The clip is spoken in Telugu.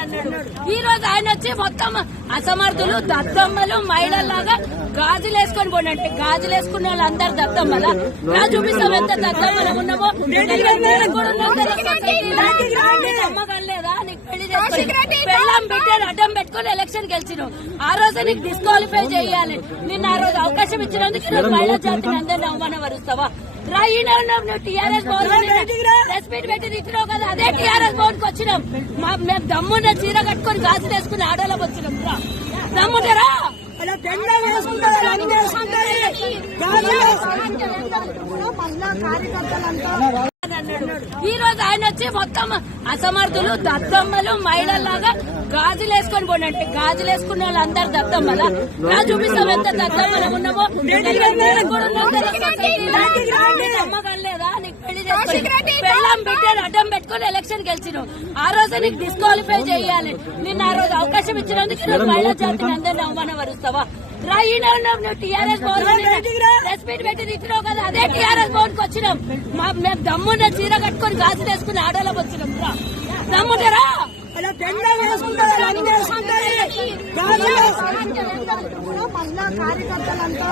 ఆయన వచ్చి మొత్తం అసమర్థులు దద్దమ్మలు మహిళల్లాగా గాజులు వేసుకొని పోనంటే గాజులు వేసుకున్న వాళ్ళందరూ దద్దమ్మలా. నా చూపిస్తాం ఎంత దద్దమ్మలు ఉన్నామో నేను కూడా ఉన్నాను కదా సొసైటీలో. నీకు అమ్మకం లేదా నీకు పెళ్ళి చేసుకొని పెళ్ళం బిడ్డలు అడ్డం పెట్టుకొని ఎలక్షన్ గెలిచినావు. ఆ రోజు నీకు డిస్క్వాలిఫై చేయాలి. నిన్న ఆ రోజు అవకాశం ఇచ్చినందుకు ఈ రోజు మహిళా జాతిని అందరినీ అవమానపరుస్తావా? రా నువ్వు? టీఆర్ఎస్ ప్రెస్ మీట్ పెట్టి ఇచ్చినావు కదా అదే టీఆర్ఎస్ భవన్కి వచ్చినాం. మా మేము దమ్మున్న చీర కట్టుకొని గాజులు వేసుకుని ఆడోళ్ళకి వచ్చినాం ఈ రోజు ఆయన వచ్చి మొత్తం అసమర్థులు దద్దమ్మలు మహిళల్లాగా గాజులు వేసుకొని పోనంటే గాజులు వేసుకున్న వాళ్ళందరూ దద్దమ్మలా. నా చూపిస్తాం ఎంత దద్దమ్మలు ఉన్నామో నేను కూడా ఉన్నాను కదా సొసైటీలో. నీకు అమ్మకం లేదా నీకు పెళ్ళి చేసుకొని పెళ్ళం బిడ్డలు అడ్డం పెట్టుకొని ఎలక్షన్ గెలిచినావు ఆ రోజు నీకు డిస్క్వాలిఫై చేయాలి. నిన్న ఆ రోజు అవకాశం ఇచ్చినందుకు రోజు మహిళా జాతిని అందరినీ అవమానపరుస్తావా? రా ఈయన ఉన్నావు నువ్వు టీఆర్ఎస్ భవన్ ప్రెస్ మీట్ పెట్టి కదా అదే టీఆర్ఎస్ భవన్కి వచ్చినాం. మా మేము దమ్మున్న చీర కట్టుకొని గాజులు వేసుకుని ఆడోళ్ళకి వచ్చినాం. రా. దమ్ముంటారా మహిళా కార్యకర్తలంతా